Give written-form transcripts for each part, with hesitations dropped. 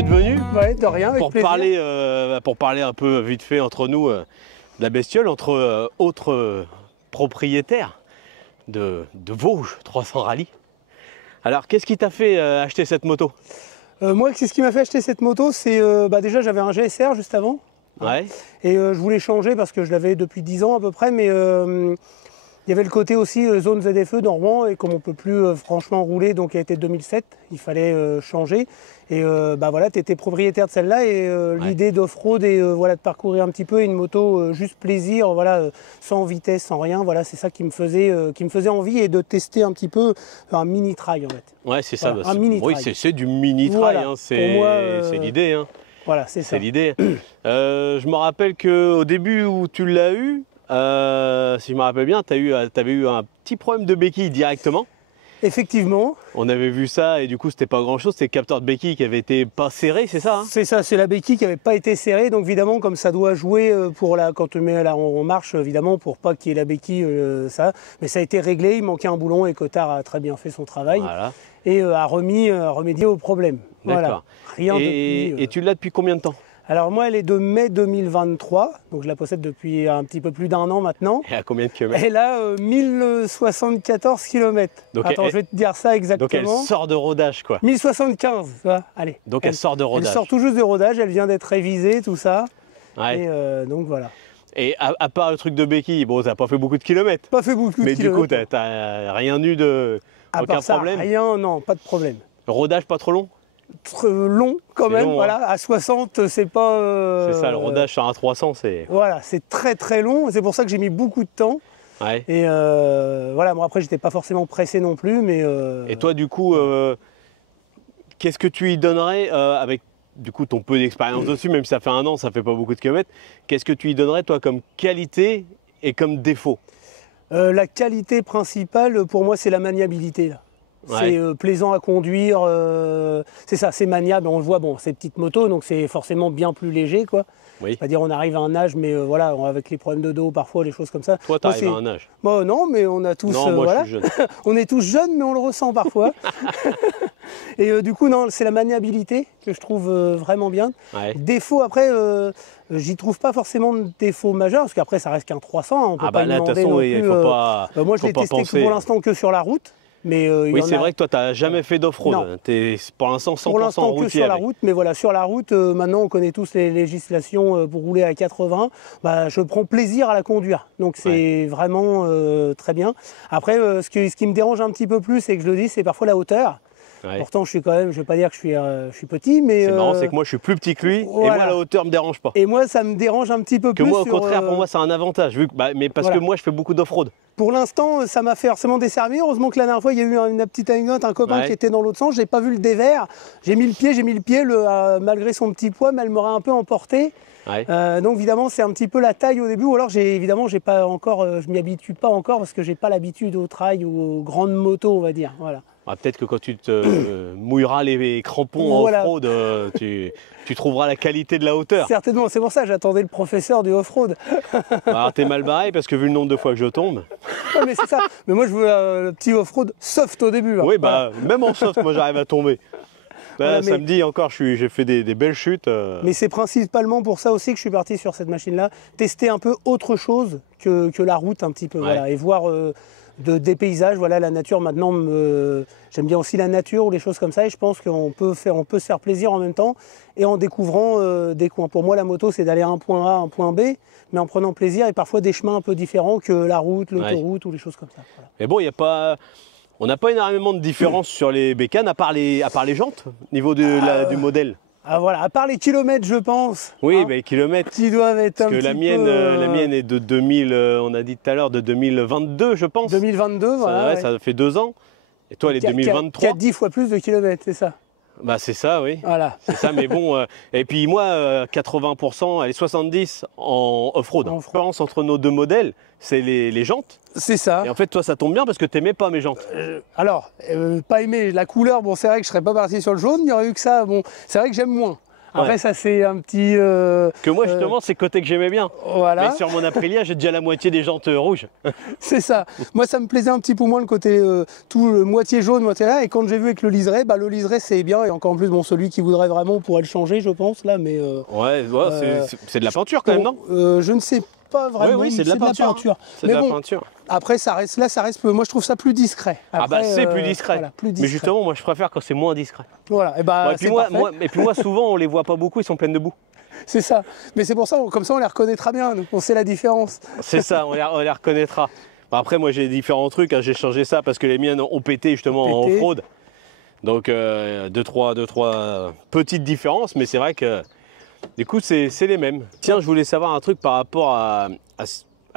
d'être venu. Ouais, de rien, avec plaisir. Pour parler un peu vite fait entre nous de la bestiole, entre autres propriétaires de Vosges 300 Rally. Alors, qu'est-ce qui t'a fait acheter cette moto? Moi, ce qui m'a fait acheter cette moto, c'est déjà j'avais un GSR juste avant. Ouais. Et je voulais changer parce que je l'avais depuis 10 ans à peu près, mais il y avait le côté aussi zone ZFE dans Rouen, et comme on ne peut plus franchement rouler, donc elle était 2007, il fallait changer. Et voilà, tu étais propriétaire de celle-là, et l'idée d'off-road et voilà, de parcourir un petit peu une moto juste plaisir, voilà, sans vitesse, sans rien, voilà, c'est ça qui me faisait envie, et de tester un petit peu un mini-trail en fait. Ouais, c'est ça. Voilà, Bah, un mini-trail. oui, c'est du mini-trail, Voilà. hein, Pour c'est l'idée. Hein. Voilà, c'est ça. C'est l'idée. Je me rappelle qu'au début où tu l'as eu, si je me rappelle bien, tu avais eu un petit problème de béquille directement. Effectivement. On avait vu ça et du coup c'était pas grand chose, c'était le capteur de béquille qui avait été pas serré, c'est ça hein? C'est ça, c'est la béquille qui n'avait pas été serrée, donc évidemment comme ça doit jouer quand tu mets en marche, évidemment pour pas qu'il y ait la béquille, ça. Mais ça a été réglé, il manquait un boulon et Cotard a très bien fait son travail. Voilà. Et a remédié au problème. D'accord. Voilà. Et tu l'as depuis combien de temps? Alors moi elle est de mai 2023, donc je la possède depuis un petit peu plus d'1 an maintenant. Et à combien de kilomètres? Elle a 1074 km. Donc attends, je vais te dire ça exactement. Donc elle sort de rodage quoi. 1075, tu vois, allez. Donc elle sort de rodage. Elle sort tout juste de rodage, elle vient d'être révisée, tout ça. Ouais. Et donc voilà. Et à part le truc de béquille, bon t'as pas fait beaucoup de kilomètres. Pas fait beaucoup de kilomètres. Mais du coup t'as rien eu de... À aucun part ça, problème? rien, non, pas de problème. Le rodage pas trop long? Long quand même, long, voilà, hein. À 60 c'est pas... C'est ça, le rodage sur un 300 c'est... Voilà, c'est très très long, c'est pour ça que j'ai mis beaucoup de temps. Ouais. Et voilà, moi après j'étais pas forcément pressé non plus, mais... Et toi du coup, qu'est-ce que tu y donnerais avec du coup ton peu d'expérience dessus, même si ça fait 1 an, ça fait pas beaucoup de kilomètres, qu'est-ce que tu y donnerais toi comme qualité et comme défaut? La qualité principale pour moi c'est la maniabilité là. Ouais. C'est plaisant à conduire, c'est ça, c'est maniable, on le voit, bon, c'est petite moto, donc c'est forcément bien plus léger, quoi. Oui. C'est-à-dire on arrive à un âge, mais voilà, avec les problèmes de dos parfois, les choses comme ça. Toi, tu arrives à un âge? Bon, non, mais on a tous... Non, moi voilà. je suis jeune. On est tous jeunes, mais on le ressent parfois. Et du coup, non, c'est la maniabilité que je trouve vraiment bien. Ouais. Défaut, après, j'y trouve pas forcément de défaut majeur, parce qu'après, ça reste qu'un 300, hein, on peut pas là, de toute demander façon, non oui, il plus, faut pas... moi, je l'ai testé pour l'instant que sur la route. Mais, oui, c'est vrai que toi, tu n'as jamais fait d'off-road. Tu es pour l'instant 100% pour l'instant routier. Que sur la route, mais voilà, sur la route, maintenant on connaît tous les législations pour rouler à 80. Bah, je prends plaisir à la conduire, donc c'est vraiment très bien. Après, ce qui me dérange un petit peu plus, et que je le dis, c'est parfois la hauteur. Ouais. Pourtant, je suis quand même, je ne vais pas dire que je suis petit, mais... C'est marrant, c'est que moi, je suis plus petit que lui, voilà. Et moi, la hauteur ne me dérange pas. Et moi, ça me dérange un petit peu plus. Que moi, au contraire, pour moi, c'est un avantage, mais parce que moi, je fais beaucoup d'off-road. Pour l'instant, ça m'a fait forcément desservir. Heureusement que la dernière fois, il y a eu une petite anecdote, un copain qui était dans l'autre sens. Je n'ai pas vu le dévers. J'ai mis le pied, malgré son petit poids, mais elle m'aurait un peu emporté. Ouais. Donc évidemment, c'est un petit peu la taille au début. Ou alors, j'ai pas encore, je m'y habitue pas encore parce que j'ai pas l'habitude au trail ou aux grandes motos, on va dire. Voilà. Ah, peut-être que quand tu te mouilleras les crampons en off-road, tu trouveras la qualité de la hauteur. Certainement, c'est pour ça que j'attendais le professeur du off-road. Alors t'es mal barré parce que vu le nombre de fois que je tombe. Ouais, mais c'est ça. Mais moi je veux le petit off-road soft au début. Hein. Oui, bah même en soft, moi j'arrive à tomber. Voilà, samedi encore, j'ai fait des belles chutes. Mais c'est principalement pour ça aussi que je suis parti sur cette machine-là. Tester un peu autre chose que la route un petit peu. Voilà, et voir... des paysages, voilà, la nature maintenant, j'aime bien aussi la nature ou les choses comme ça, et je pense qu'on peut se faire plaisir en même temps et en découvrant des coins. Pour moi, la moto, c'est d'aller à un point A, un point B, mais en prenant plaisir et parfois des chemins un peu différents que la route, l'autoroute ou les choses comme ça. Voilà. Mais bon, on n'a pas énormément de différence sur les bécanes, à part les jantes, au niveau du modèle. Ah voilà, à part les kilomètres, je pense. Oui, mais les kilomètres. Qui doivent être parce que la mienne est de 2000, on a dit tout à l'heure, de 2022, je pense. 2022, voilà. Ça fait 2 ans. Et toi, elle est 2023. Qui a 10 fois plus de kilomètres, c'est ça? Bah c'est ça, oui. Voilà. C'est ça, mais bon. Et puis moi, 80%, elle est 70% en off-road. La différence entre nos deux modèles, c'est les jantes. C'est ça. Et en fait, toi, ça tombe bien parce que tu n'aimais pas mes jantes. Alors, pas aimer la couleur, bon, c'est vrai que je ne serais pas parti sur le jaune, il n'y aurait eu que ça. Bon, c'est vrai que j'aime moins. Après, Ouais. ça c'est un petit... Que moi, justement, c'est le côté que j'aimais bien. voilà, Mais sur mon Aprilia, j'ai déjà la moitié des jantes rouges. c'est ça. Moi, ça me plaisait un petit peu moins le côté tout moitié jaune, moitié là. Et quand j'ai vu avec le liseré, le liseré c'est bien. Et encore en plus, bon, celui qui voudrait vraiment pourrait le changer, je pense, là. Mais Ouais, Euh, c'est de la peinture quand même, non? je ne sais pas vraiment. Oui, c'est de la peinture. C'est Mais de la bon, peinture. après, ça reste là, moi, je trouve ça plus discret. Ah bah Après, c'est plus discret. Voilà, plus Mais discret. justement, moi je préfère quand c'est moins discret. Voilà, et bah, Ouais, et puis c'est moi, parfait. et puis moi, souvent, on les voit pas beaucoup, ils sont pleins de boue. C'est ça. Mais c'est pour ça, comme ça, on les reconnaîtra bien. Nous. On sait la différence. C'est ça, on les reconnaîtra. Bon, après, moi j'ai différents trucs, hein, j'ai changé ça parce que les miennes ont pété justement Ont en pété. fraude. Donc deux, trois petites différences, mais c'est vrai que du coup c'est les mêmes. Tiens, je voulais savoir un truc par rapport à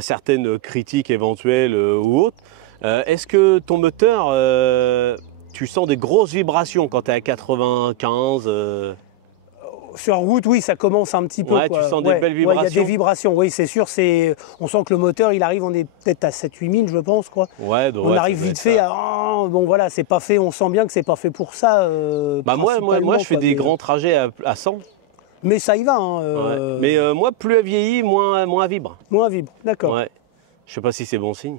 certaines critiques éventuelles ou autres. Est-ce que ton moteur, tu sens des grosses vibrations quand tu es à 95 Sur route, oui, ça commence un petit peu. Ouais, quoi. tu sens des belles Il y a vibrations. des vibrations, oui, c'est sûr. On sent que le moteur, il arrive, on est peut-être à 7-8 000, je pense. Quoi. Ouais, donc On ouais, arrive ça doit vite être fait ça. à. Bon, voilà, c'est pas fait. On sent bien que c'est pas fait pour ça. Bah moi, je fais principalement, des quoi, grands trajets à 100. Mais ça y va. Hein, Ouais. Mais moi, plus elle vieillit, moins elle vibre. Moins vibre, d'accord. Ouais. Je sais pas si c'est bon signe.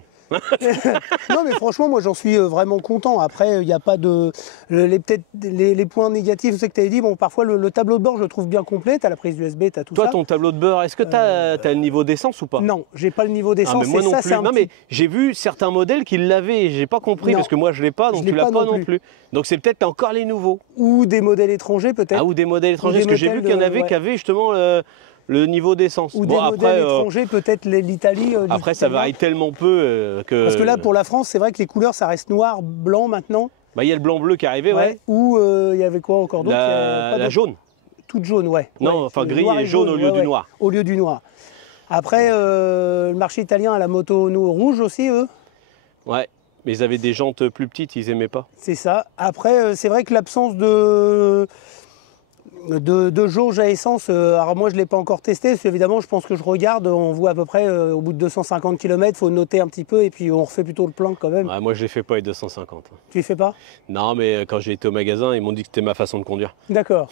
Non, mais franchement, moi, j'en suis vraiment content. Après, il n'y a pas de. Peut-être les points négatifs, c'est que tu avais dit, bon, parfois, le tableau de bord, je le trouve bien complet. Tu as la prise USB, tu as tout Toi, ça. ton tableau de beurre, est-ce que tu as le niveau d'essence ou pas? Non, j'ai pas le niveau Ah, d'essence. mais moi et non ça, plus. c'est un Non, petit- mais j'ai vu certains modèles qui l'avaient et j'ai pas compris Non. parce que moi je l'ai pas, donc Je tu l'ai l'as pas pas non non plus. Donc c'est peut-être encore les nouveaux. Ou des modèles étrangers, peut-être. Ah, ou des modèles étrangers, des parce que j'ai vu modèles qu'il y en avait ouais. qui avaient justement le niveau d'essence. Ou Bon, des après, modèles étrangers, peut-être l'Italie. après ça varie tellement peu que. Parce que là, pour la France, c'est vrai que les couleurs, ça reste noir, blanc maintenant. Bah, il y a le blanc-bleu qui est arrivé, ouais. Ou il y avait quoi encore d'autre? Il y a pas La d'autre. jaune. Toute jaune, ouais. Non, Ouais, enfin c'est gris noir et jaune au lieu ouais, du ouais. noir. Au lieu du noir. Après, le marché italien a la moto rouge aussi, eux. Ouais. Mais ils avaient des jantes plus petites, ils aimaient pas. C'est ça. Après, c'est vrai que l'absence de jauge à essence, alors moi je ne l'ai pas encore testé, parce qu'évidemment je pense que je regarde, on voit à peu près au bout de 250 km, il faut noter un petit peu et puis on refait plutôt le plan quand même. Ouais, moi je les fais pas les 250. Tu ne fais pas? Non, mais quand j'ai été au magasin, ils m'ont dit que c'était ma façon de conduire. D'accord.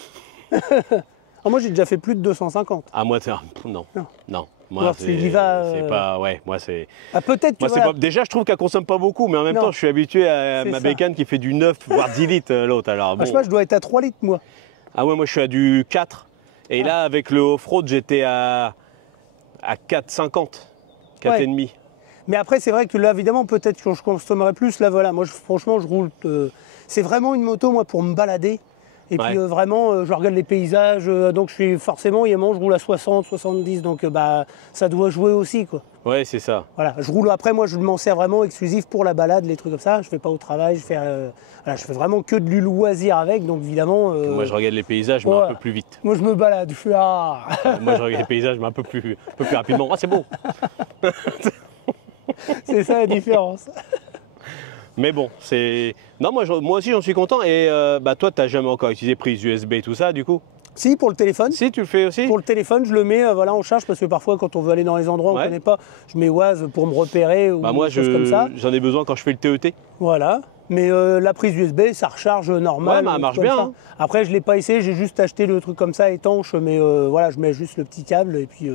Ah, moi j'ai déjà fait plus de 250. Ah, moi, non. Non. Non. Moi, Alors, tu y vas, c'est pas. Ouais, moi, c'est. Ah, peut-être, Moi, tu c'est vois. pas... Déjà, je trouve qu'elle consomme pas beaucoup, mais en même Non. temps, je suis habitué à C'est ma ça. bécane qui fait du 9, voire 10 litres l'autre. Alors, Ah, bon. je sais pas, je dois être à 3 litres moi. Ah ouais, moi, je suis à du 4. Et là, avec le off-road, j'étais à 4,50. 4,5. Mais après, c'est vrai que là, évidemment, peut-être que je consommerais plus. Là, voilà, moi, franchement, je roule. C'est vraiment une moto, moi, pour me balader. Et puis, Ouais. vraiment, je regarde les paysages. Donc, je suis forcément, je roule à 60, 70. Donc, ça doit jouer aussi, quoi. Ouais, c'est ça. Voilà, je roule. Après, moi, je m'en sers vraiment exclusif pour la balade, les trucs comme ça. Je fais pas au travail. Je fais vraiment que du loisir avec. Donc, évidemment. Moi, je regarde les paysages, mais un ouais. peu plus vite. Moi, je me balade. Je fais Moi, je regarde les paysages, mais un peu plus rapidement. Ah, c'est beau. C'est ça la différence. Mais bon, c'est. Non, moi aussi, j'en suis content. Et toi, t'as jamais encore utilisé prise USB et tout ça, du coup? Si, pour le téléphone. Si, tu le fais aussi? Pour le téléphone, je le mets en charge parce que parfois, quand on veut aller dans les endroits où on Ouais. ne connaît pas, je mets Waze pour me repérer ou Moi, des choses comme ça. j'en ai besoin quand je fais le TET. Voilà. Mais la prise USB, ça recharge normal. Ouais, bah, elle ou marche comme bien, ça. hein. Après, je ne l'ai pas essayé, j'ai juste acheté le truc comme ça étanche, mais voilà, je mets juste le petit câble et puis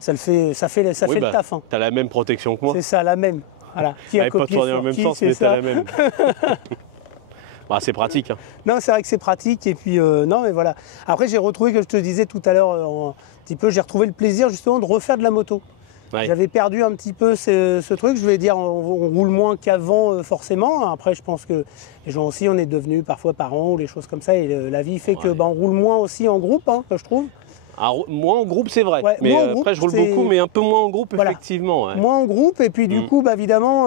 ça fait Oui, le taf. Hein. T'as la même protection que moi. C'est ça, la même. Voilà. Qui a Elle n'est pas copié tournée sur dans le même qui, sens, c'est mais ça. t'as la même. Bah, c'est pratique. Hein. Non, c'est vrai que c'est pratique. Et puis, non, mais voilà. Après, j'ai retrouvé, comme je te disais tout à l'heure, un petit peu, j'ai retrouvé le plaisir justement de refaire de la moto. Ouais. J'avais perdu un petit peu ce truc. Je vais dire, on roule moins qu'avant, forcément. Après, je pense que les gens aussi, on est devenus parfois parents ou les choses comme ça. Et la vie fait que Ouais. on roule moins aussi en groupe, hein, je trouve. Alors, moi en groupe, c'est vrai. Ouais, mais moi, en groupe, après, je roule c'est- beaucoup, mais un peu moins en groupe, Voilà. effectivement. Ouais. Moins en groupe. Et puis, du Mm. coup, évidemment,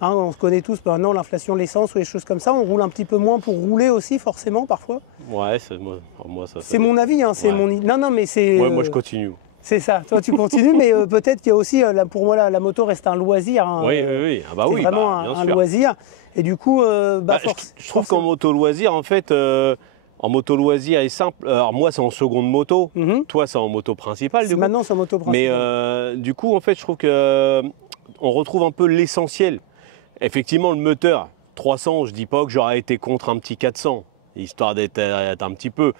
on se connaît tous maintenant, l'inflation de l'essence ou les choses comme ça. On roule un petit peu moins pour rouler aussi, forcément, parfois. Ouais, moi, ça. C'est mon avis, hein, c'est Ouais. mon. Non, non, mais c'est. Ouais, moi, je continue. C'est ça, toi tu continues, mais peut-être qu'il y a aussi, pour moi la moto reste un loisir. Hein, Oui, oui, oui. Ah bah c'est oui, vraiment bien un sûr. loisir. Et du coup, Je trouve qu'en moto loisir, en fait, en moto loisir est simple. Alors moi, c'est en seconde moto. Mhm. Toi, c'est en moto principale, du coup. Maintenant c'est en moto Mais principale. du coup, en fait, je trouve que on retrouve un peu l'essentiel. Effectivement, le moteur 300, je dis pas que j'aurais été contre un petit 400, histoire d'être un petit peu.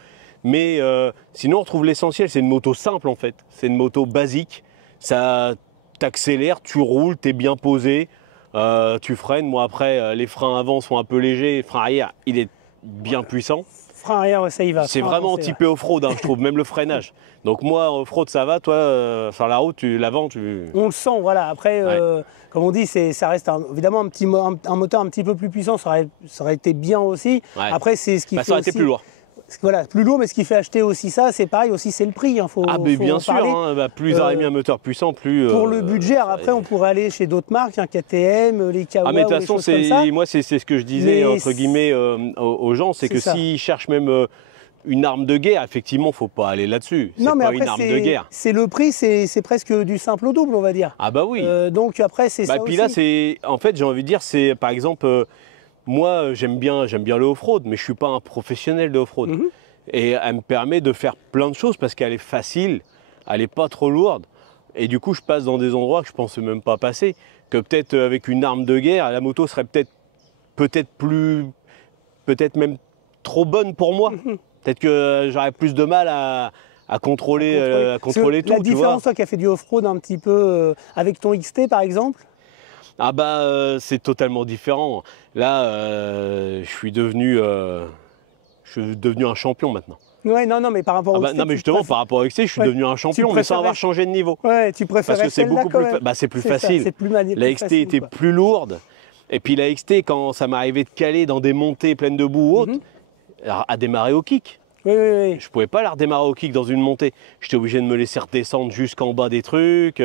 Mais sinon, on retrouve l'essentiel. C'est une moto simple en fait. C'est une moto basique. Ça t'accélère, tu roules, tu es bien posé, tu freines. Moi, après, les freins avant sont un peu légers. Frein arrière, il est bien puissant. Frein arrière, ouais, ça y va. C'est vraiment typé off-road, hein, je trouve, même le freinage. Donc moi, off-road, ça va. Toi, sur la route, l'avant, tu... On le sent, voilà. Après, comme on dit, ça reste évidemment un moteur un petit peu plus puissant. Ça aurait été bien aussi. Ouais. Après, c'est ce qui fait ça aurait aussi... été plus lourd. Voilà, plus lourd, mais ce qui fait acheter aussi ça, c'est pareil aussi, c'est le prix. Hein, mais bien sûr, hein, plus ils auraient mis un moteur puissant, plus... Pour le budget, après, on pourrait aller chez d'autres marques, un KTM, les Kawa, mais de toute façon, moi, c'est ce que je disais, entre guillemets, aux gens, c'est que s'ils cherchent même... une arme de guerre, effectivement, il ne faut pas aller là-dessus. C'est pas une arme de guerre. C'est le prix, c'est presque du simple au double, on va dire. Ah bah oui. Donc après, c'est ça puis aussi. là, en fait, j'ai envie de dire, c'est par exemple, moi, j'aime bien le off-road, mais je ne suis pas un professionnel de off-road. Et elle me permet de faire plein de choses parce qu'elle est facile, elle n'est pas trop lourde. Et du coup, je passe dans des endroits que je ne pensais même pas passer. Que peut-être avec une arme de guerre, la moto serait peut-être même trop bonne pour moi. Peut-être que j'aurais plus de mal à contrôler tout. La différence, toi qui as fait du off-road un petit peu avec ton XT par exemple? Ah bah c'est totalement différent. Là, je suis devenu un champion maintenant. Ouais, non, mais par rapport au XT. Non, mais justement, par rapport au XT, je suis devenu un champion, mais sans avoir changé de niveau. Ouais, tu préfères. Parce que c'est beaucoup plus, c'est plus facile. La XT était plus lourde. Et puis la XT, quand ça m'arrivait de caler dans des montées pleines de boue ou autres, à démarrer au kick. Oui. Je pouvais pas la redémarrer au kick dans une montée. J'étais obligé de me laisser redescendre jusqu'en bas des trucs.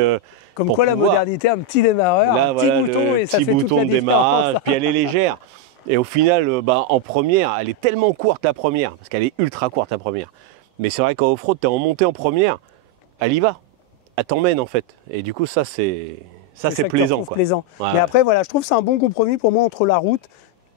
Comme quoi la modernité, un petit démarreur, un petit bouton et ça fait toute la différence. Démarrage, puis elle est légère. Et au final, en première, elle est tellement courte la première, parce qu'elle est ultra courte la première. Mais c'est vrai qu'en off-road, tu es en montée en première, elle y va. Elle t'emmène en fait. Et du coup, ça c'est plaisant. Plaisant. Mais après, voilà, je trouve que c'est un bon compromis pour moi entre la route,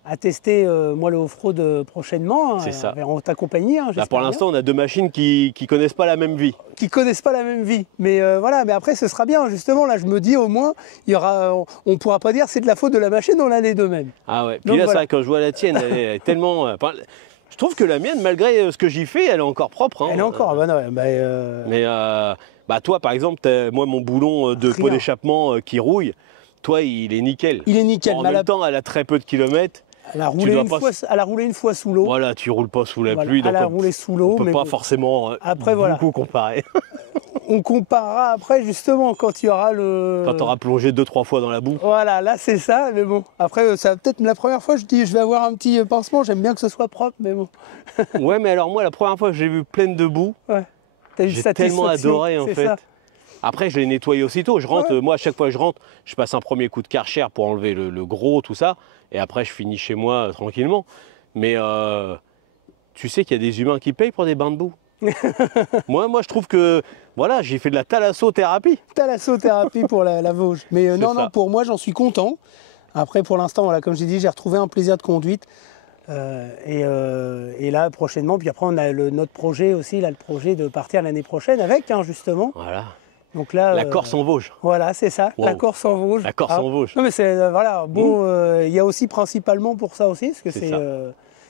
à tester moi le off-road prochainement. C'est ça. On va t'accompagner. Pour l'instant, on a deux machines qui connaissent pas la même vie. Qui connaissent pas la même vie. Mais voilà, mais après ce sera bien. Justement, là je me dis au moins, on pourra pas dire c'est de la faute de la machine, on a les deux mêmes. Ah ouais. Puis donc, là, c'est vrai, quand je vois la tienne, elle est tellement. Je trouve que la mienne, malgré ce que j'y fais, elle est encore propre. Hein. Elle est encore. Mais toi, par exemple, moi mon boulon de pot d'échappement qui rouille, toi, il est nickel. Il est nickel. En même temps, elle a très peu de kilomètres. Elle a roulé une fois sous l'eau. Voilà, tu roules pas sous la pluie. Elle a roulé sous l'eau. On peut pas forcément beaucoup comparer. On comparera après justement quand il y aura Quand tu auras plongé 2-3 fois dans la boue. Voilà, là c'est ça, mais bon. Après, ça peut-être la première fois, je dis je vais avoir un petit pansement, j'aime bien que ce soit propre, mais bon. Ouais, mais alors moi, la première fois que j'ai vu pleine de boue, j'ai tellement adoré en fait. Ça. Après, je l'ai nettoyé aussitôt. Je rentre, moi, à chaque fois que je rentre, je passe un premier coup de Karcher pour enlever le gros, tout ça. Et après, je finis chez moi tranquillement. Mais tu sais qu'il y a des humains qui payent pour des bains de boue. moi, je trouve que voilà, j'ai fait de la thalassothérapie. Thalassothérapie pour la Vosges. Mais non, pour moi, j'en suis content. Après, pour l'instant, voilà, comme j'ai dit, j'ai retrouvé un plaisir de conduite. Et là, prochainement, puis après, on a notre projet aussi, là, le projet de partir l'année prochaine avec, justement. Voilà. Donc là, la Corse en Vosges. Voilà, c'est ça, wow. La Corse en Vosges. La Corse en Vosges. Non, mais c'est voilà, bon, il y a aussi principalement pour ça aussi, parce que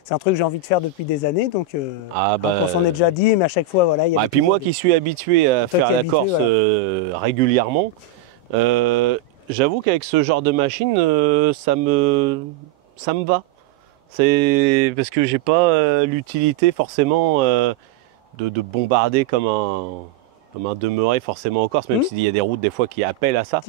c'est un truc que j'ai envie de faire depuis des années, donc on s'en est déjà dit, mais à chaque fois, voilà. Et puis moi qui suis habitué à faire la Corse régulièrement, j'avoue qu'avec ce genre de machine, ça me va. C'est parce que j'ai pas l'utilité forcément de bombarder comme un demeuré forcément en Corse, même s'il y a des routes des fois qui appellent à ça.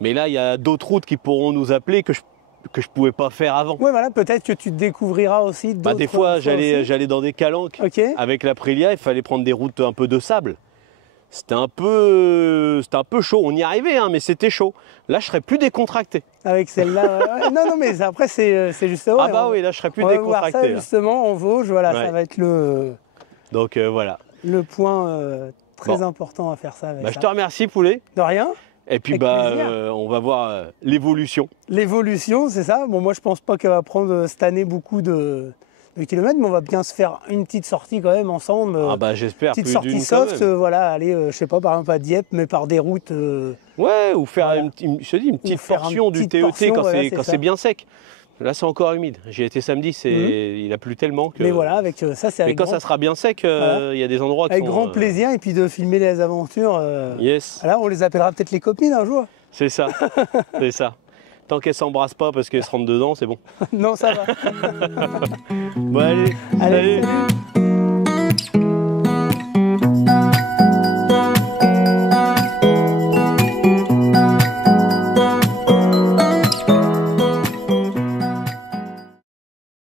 Mais là, il y a d'autres routes qui pourront nous appeler que je pouvais pas faire avant. Oui, voilà, peut-être que tu découvriras aussi d'autres. Des fois, j'allais dans des calanques avec l'Aprilia, il fallait prendre des routes un peu de sable. C'était un peu chaud. On y arrivait, mais c'était chaud. Là, je serais plus décontracté. Avec celle-là, non, mais après, c'est justement. Oui, là, je serais plus décontracté. On va voir ça justement en Vosges. Voilà, ça va être le. Donc voilà. Le point très important à faire ça. Je te remercie, Poulet. De rien. Et puis on va voir l'évolution. L'évolution, c'est ça. Bon, moi, je pense pas qu'elle va prendre cette année beaucoup de kilomètres, mais on va bien se faire une petite sortie quand même ensemble. J'espère. Petite sortie soft, voilà, aller, je sais pas, par exemple à Dieppe, mais par des routes. Ouais, ou faire une petite portion du TET quand c'est bien sec. Là, c'est encore humide. J'ai été samedi, il a plu tellement que... Mais voilà, avec ça, c'est Mais avec quand grand, ça sera bien sec, Voilà. il y a des endroits qui avec sont... grand plaisir. Et puis de filmer les aventures. Yes, Alors, on les appellera peut-être les copines un jour. c'est ça, c'est ça. Tant qu'elles s'embrassent pas parce qu'elles se rentrent dedans, c'est bon. Non, ça va. Bon, allez, Allez, salut. salut.